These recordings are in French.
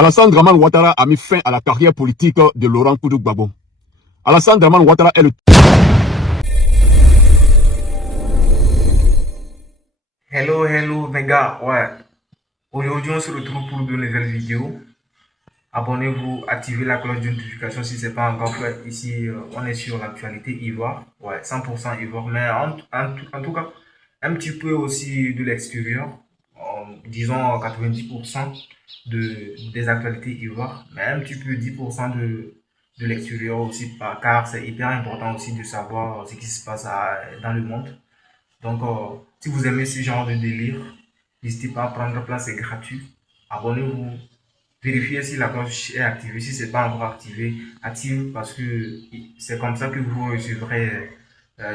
Alassane Dramane Ouattara a mis fin à la carrière politique de Laurent Gbagbo. Alassane Dramane Ouattara est le... Hello mes gars, ouais. Aujourd'hui on se retrouve pour de nouvelles vidéos. Abonnez-vous, activez la cloche de notification si ce n'est pas encore fait. Ici on est sur l'actualité Ivoire, ouais, 100% Ivoire, mais en tout cas un petit peu aussi de l'extérieur, disons 90% des actualités Ivoire, mais un petit peu 10% de l'extérieur aussi, car c'est hyper important aussi de savoir ce qui se passe dans le monde. Donc, si vous aimez ce genre de délire, n'hésitez pas à prendre place, c'est gratuit. Abonnez-vous, vérifiez si la cloche est activée. Si ce n'est pas encore activé, active parce que c'est comme ça que vous recevrez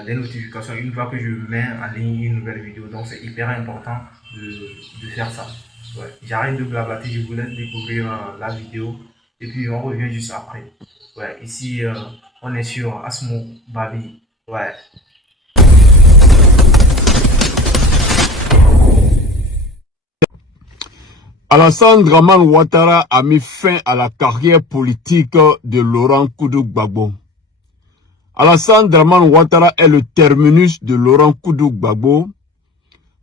des notifications une fois que je mets en ligne une nouvelle vidéo. Donc, c'est hyper important de faire ça. Ouais. J'arrête de blablater, je vous laisse découvrir la vidéo et puis on revient juste après. Ouais, ici, on est sur Asmo Babi. Ouais. Alassane Dramane Ouattara a mis fin à la carrière politique de Laurent Gbagbo. Alassane Dramane Ouattara est le terminus de Laurent Gbagbo.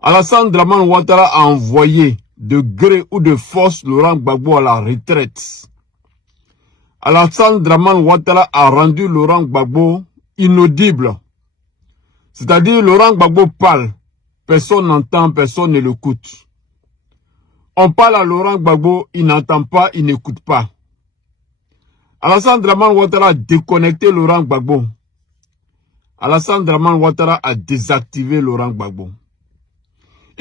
Alassane Dramane Ouattara a envoyé de gré ou de force Laurent Gbagbo à la retraite. Alassane Dramane Ouattara a rendu Laurent Gbagbo inaudible. C'est-à-dire Laurent Gbagbo parle, personne n'entend, personne ne l'écoute. On parle à Laurent Gbagbo, il n'entend pas, il n'écoute pas. Alassane Dramane Ouattara a déconnecté Laurent Gbagbo. Alassane Dramane Ouattara a désactivé Laurent Gbagbo.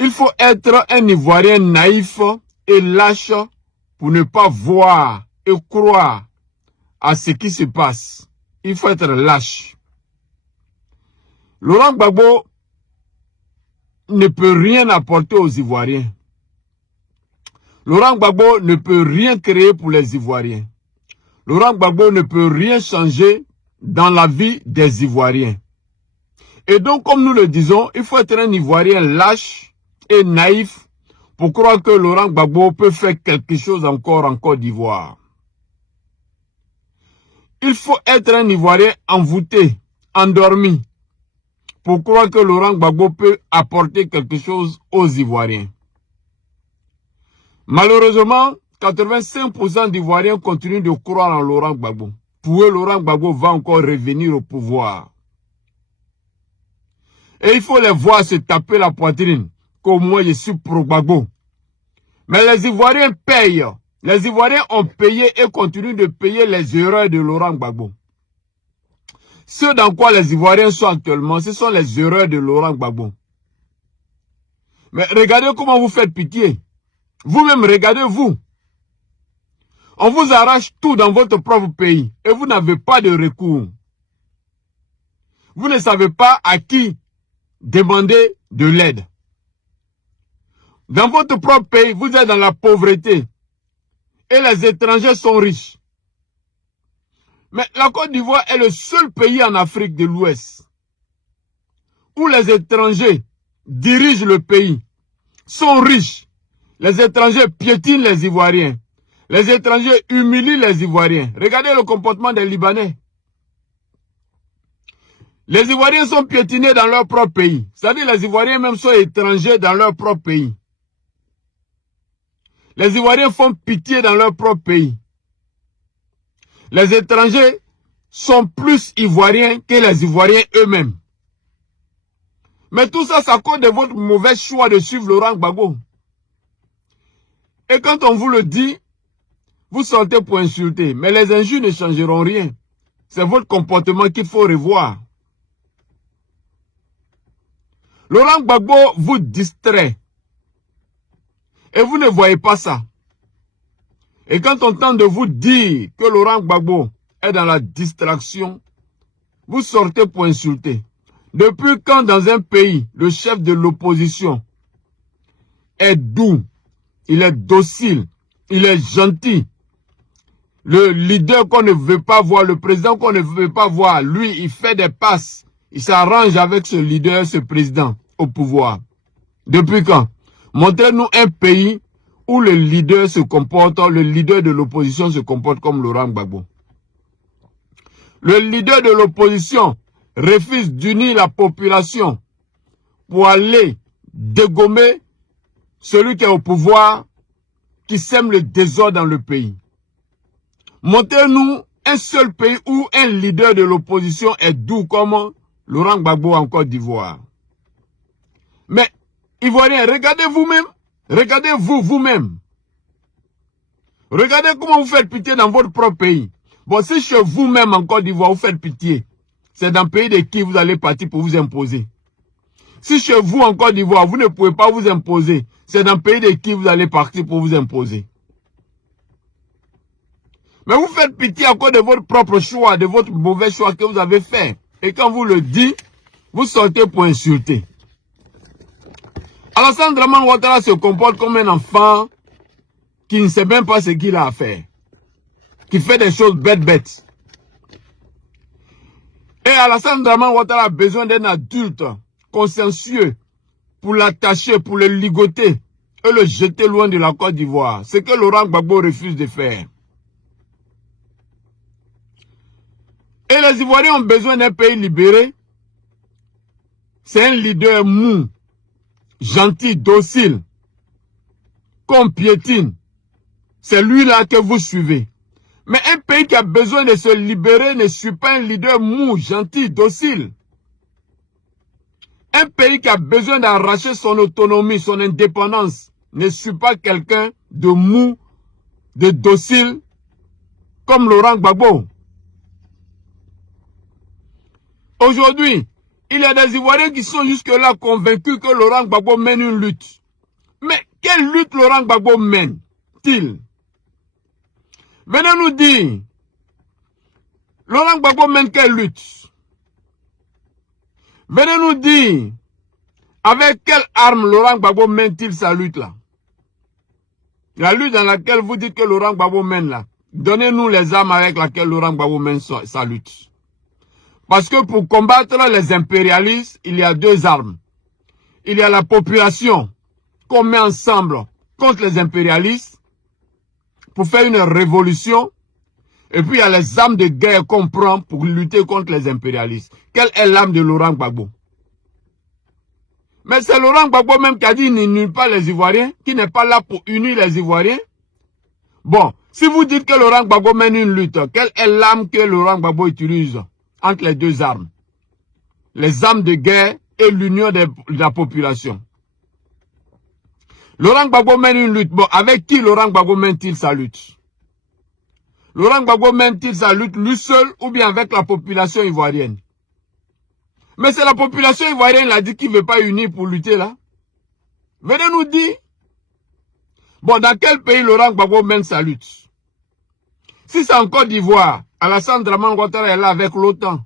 Il faut être un Ivoirien naïf et lâche pour ne pas voir et croire à ce qui se passe. Il faut être lâche. Laurent Gbagbo ne peut rien apporter aux Ivoiriens. Laurent Gbagbo ne peut rien créer pour les Ivoiriens. Laurent Gbagbo ne peut rien changer dans la vie des Ivoiriens. Et donc, comme nous le disons, il faut être un Ivoirien lâche et naïf pour croire que Laurent Gbagbo peut faire quelque chose encore en Côte d'Ivoire. Il faut être un Ivoirien envoûté, endormi, pour croire que Laurent Gbagbo peut apporter quelque chose aux Ivoiriens. Malheureusement, 85% d'Ivoiriens continuent de croire en Laurent Gbagbo. Pour eux, Laurent Gbagbo va encore revenir au pouvoir. Et il faut les voir se taper la poitrine, qu'au moins je suis pro-Gbagbo. Mais les Ivoiriens payent. Les Ivoiriens ont payé et continuent de payer les erreurs de Laurent Gbagbo. Ce dans quoi les Ivoiriens sont actuellement, ce sont les erreurs de Laurent Gbagbo. Mais regardez comment vous faites pitié. Vous-même, regardez-vous. On vous arrache tout dans votre propre pays et vous n'avez pas de recours. Vous ne savez pas à qui demander de l'aide. Dans votre propre pays, vous êtes dans la pauvreté et les étrangers sont riches. Mais la Côte d'Ivoire est le seul pays en Afrique de l'Ouest où les étrangers dirigent le pays, sont riches. Les étrangers piétinent les Ivoiriens. Les étrangers humilient les Ivoiriens. Regardez le comportement des Libanais. Les Ivoiriens sont piétinés dans leur propre pays. C'est-à-dire les Ivoiriens même sont étrangers dans leur propre pays. Les Ivoiriens font pitié dans leur propre pays. Les étrangers sont plus Ivoiriens que les Ivoiriens eux-mêmes. Mais tout ça, c'est à cause de votre mauvais choix de suivre Laurent Gbagbo. Et quand on vous le dit, vous sortez pour insulter. Mais les injures ne changeront rien. C'est votre comportement qu'il faut revoir. Laurent Gbagbo vous distrait. Et vous ne voyez pas ça. Et quand on tente de vous dire que Laurent Gbagbo est dans la distraction, vous sortez pour insulter. Depuis quand dans un pays, le chef de l'opposition est doux, il est docile, il est gentil. Le leader qu'on ne veut pas voir, le président qu'on ne veut pas voir, lui, il fait des passes. Il s'arrange avec ce leader, ce président au pouvoir. Depuis quand? Montrez-nous un pays où le leader se comporte, le leader de l'opposition se comporte comme Laurent Gbagbo. Le leader de l'opposition refuse d'unir la population pour aller dégommer celui qui est au pouvoir, qui sème le désordre dans le pays. Montrez-nous un seul pays où un leader de l'opposition est doux comme Laurent Gbagbo en Côte d'Ivoire. Mais, Ivoiriens, regardez vous-même. Regardez-vous vous-même. Regardez comment vous faites pitié dans votre propre pays. Bon, si chez vous-même en Côte d'Ivoire, vous faites pitié, c'est dans le pays de qui vous allez partir pour vous imposer. Si chez vous en Côte d'Ivoire, vous ne pouvez pas vous imposer, c'est dans le pays de qui vous allez partir pour vous imposer. Mais vous faites pitié encore de votre propre choix, de votre mauvais choix que vous avez fait. Et quand vous le dites, vous sortez pour insulter. Alassane Dramane Ouattara se comporte comme un enfant qui ne sait même pas ce qu'il a à faire. Qui fait des choses bêtes. Et Alassane Dramane Ouattara a besoin d'un adulte consciencieux pour l'attacher, pour le ligoter et le jeter loin de la Côte d'Ivoire. Ce que Laurent Gbagbo refuse de faire. Et les Ivoiriens ont besoin d'un pays libéré. C'est un leader mou, gentil, docile, qu'on piétine. C'est lui-là que vous suivez. Mais un pays qui a besoin de se libérer ne suit pas un leader mou, gentil, docile. Un pays qui a besoin d'arracher son autonomie, son indépendance, ne suit pas quelqu'un de mou, de docile, comme Laurent Gbagbo. Aujourd'hui, il y a des Ivoiriens qui sont jusque-là convaincus que Laurent Gbagbo mène une lutte. Mais quelle lutte Laurent Gbagbo mène-t-il? Venez nous dire, Laurent Gbagbo mène quelle lutte? Venez nous dire, avec quelle arme Laurent Gbagbo mène-t-il sa lutte là? La lutte dans laquelle vous dites que Laurent Gbagbo mène là. Donnez-nous les armes avec lesquelles Laurent Gbagbo mène sa lutte. Parce que pour combattre les impérialistes, il y a deux armes. Il y a la population qu'on met ensemble contre les impérialistes pour faire une révolution. Et puis il y a les armes de guerre qu'on prend pour lutter contre les impérialistes. Quelle est l'arme de Laurent Gbagbo? Mais c'est Laurent Gbagbo même qui a dit n'unit pas les Ivoiriens, qui n'est pas là pour unir les Ivoiriens. Bon, si vous dites que Laurent Gbagbo mène une lutte, quelle est l'arme que Laurent Gbagbo utilise entre les deux armes? Les armes de guerre et l'union de la population. Laurent Gbagbo mène une lutte. Bon, avec qui Laurent Gbagbo mène-t-il sa lutte? Laurent Gbagbo mène-t-il sa lutte lui seul ou bien avec la population ivoirienne? Mais c'est la population ivoirienne qui a dit qu'il ne veut pas unir pour lutter là. Venez nous dire. Bon, dans quel pays Laurent Gbagbo mène sa lutte? Si c'est en Côte d'Ivoire, Alassane Dramane Ouattara est là avec l'OTAN.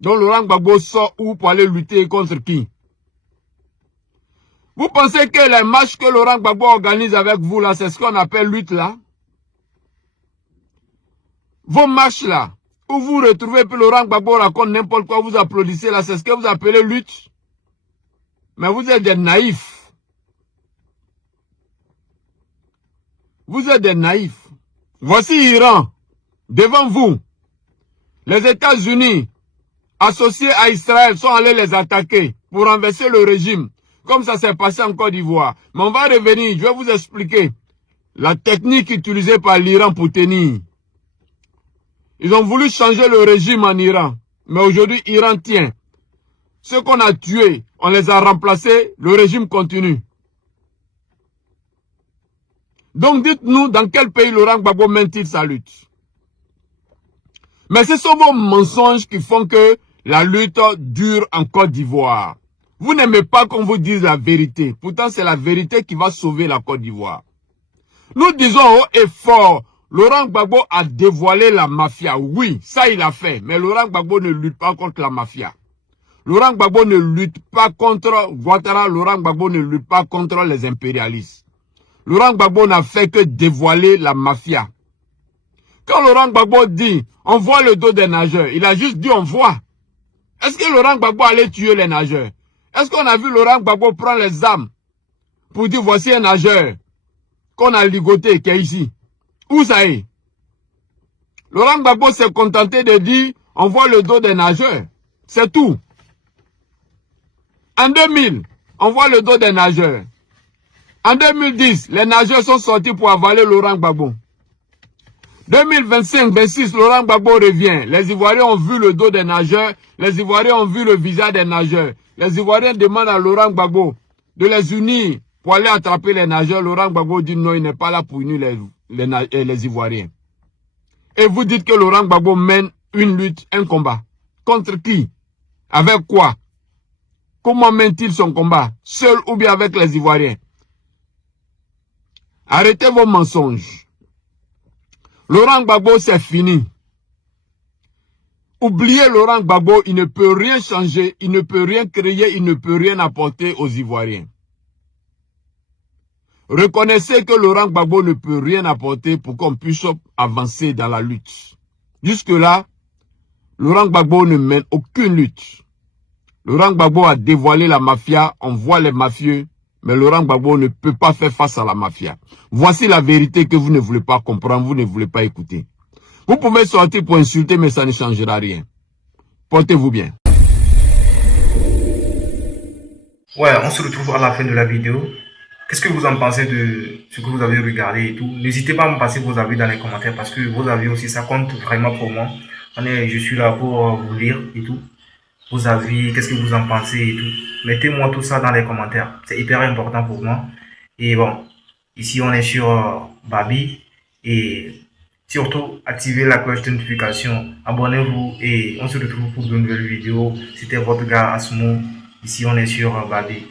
Donc Laurent Gbagbo sort où pour aller lutter contre qui? Vous pensez que les marches que Laurent Gbagbo organise avec vous là, c'est ce qu'on appelle lutte là? Vos marches là, où vous retrouvez puis Laurent Gbagbo raconte n'importe quoi, vous applaudissez là, c'est ce que vous appelez lutte? Mais vous êtes des naïfs. Vous êtes des naïfs. Voici Iran, devant vous. Les États-Unis, associés à Israël, sont allés les attaquer pour renverser le régime, comme ça s'est passé en Côte d'Ivoire. Mais on va revenir, je vais vous expliquer la technique utilisée par l'Iran pour tenir. Ils ont voulu changer le régime en Iran, mais aujourd'hui, Iran tient. Ceux qu'on a tués, on les a remplacés, le régime continue. Donc dites-nous dans quel pays Laurent Gbagbo mène-t-il sa lutte? Mais ce sont vos mensonges qui font que la lutte dure en Côte d'Ivoire. Vous n'aimez pas qu'on vous dise la vérité. Pourtant, c'est la vérité qui va sauver la Côte d'Ivoire. Nous disons haut et fort, Laurent Gbagbo a dévoilé la mafia. Oui, ça il a fait. Mais Laurent Gbagbo ne lutte pas contre la mafia. Laurent Gbagbo ne lutte pas contre Ouattara. Laurent Gbagbo ne lutte pas contre les impérialistes. Laurent Gbagbo n'a fait que dévoiler la mafia. Quand Laurent Gbagbo dit, on voit le dos des nageurs, il a juste dit on voit. Est-ce que Laurent Gbagbo allait tuer les nageurs? Est-ce qu'on a vu Laurent Gbagbo prendre les armes pour dire voici un nageur? qu'on a ligoté qui est ici. Où ça est? Laurent Gbagbo s'est contenté de dire on voit le dos des nageurs. C'est tout. En 2000, on voit le dos des nageurs. En 2010, les nageurs sont sortis pour avaler Laurent Gbagbo. 2025-26, Laurent Gbagbo revient. Les Ivoiriens ont vu le dos des nageurs. Les Ivoiriens ont vu le visage des nageurs. Les Ivoiriens demandent à Laurent Gbagbo de les unir pour aller attraper les nageurs. Laurent Gbagbo dit non, il n'est pas là pour unir les Ivoiriens. Et vous dites que Laurent Gbagbo mène une lutte, un combat. Contre qui? Avec quoi? Comment mène-t-il son combat? Seul ou bien avec les Ivoiriens? Arrêtez vos mensonges. Laurent Gbagbo, c'est fini. Oubliez Laurent Gbagbo, il ne peut rien changer, il ne peut rien créer, il ne peut rien apporter aux Ivoiriens. Reconnaissez que Laurent Gbagbo ne peut rien apporter pour qu'on puisse avancer dans la lutte. Jusque-là, Laurent Gbagbo ne mène aucune lutte. Laurent Gbagbo a dévoilé la mafia, on voit les mafieux, mais Laurent Gbagbo ne peut pas faire face à la mafia. Voici la vérité que vous ne voulez pas comprendre, vous ne voulez pas écouter. Vous pouvez sortir pour insulter, mais ça ne changera rien. Portez-vous bien. Ouais, on se retrouve à la fin de la vidéo. Qu'est-ce que vous en pensez de ce que vous avez regardé et tout? N'hésitez pas à me passer vos avis dans les commentaires parce que vos avis aussi, ça compte vraiment pour moi. Je suis là pour vous lire et tout. Vos avis, qu'est-ce que vous en pensez et tout. Mettez-moi tout ça dans les commentaires. C'est hyper important pour moi. Et bon, ici on est sur Babi. Et surtout, activez la cloche de notification. Abonnez-vous et on se retrouve pour de nouvelles vidéos. C'était votre gars Asmo. Ici on est sur Babi.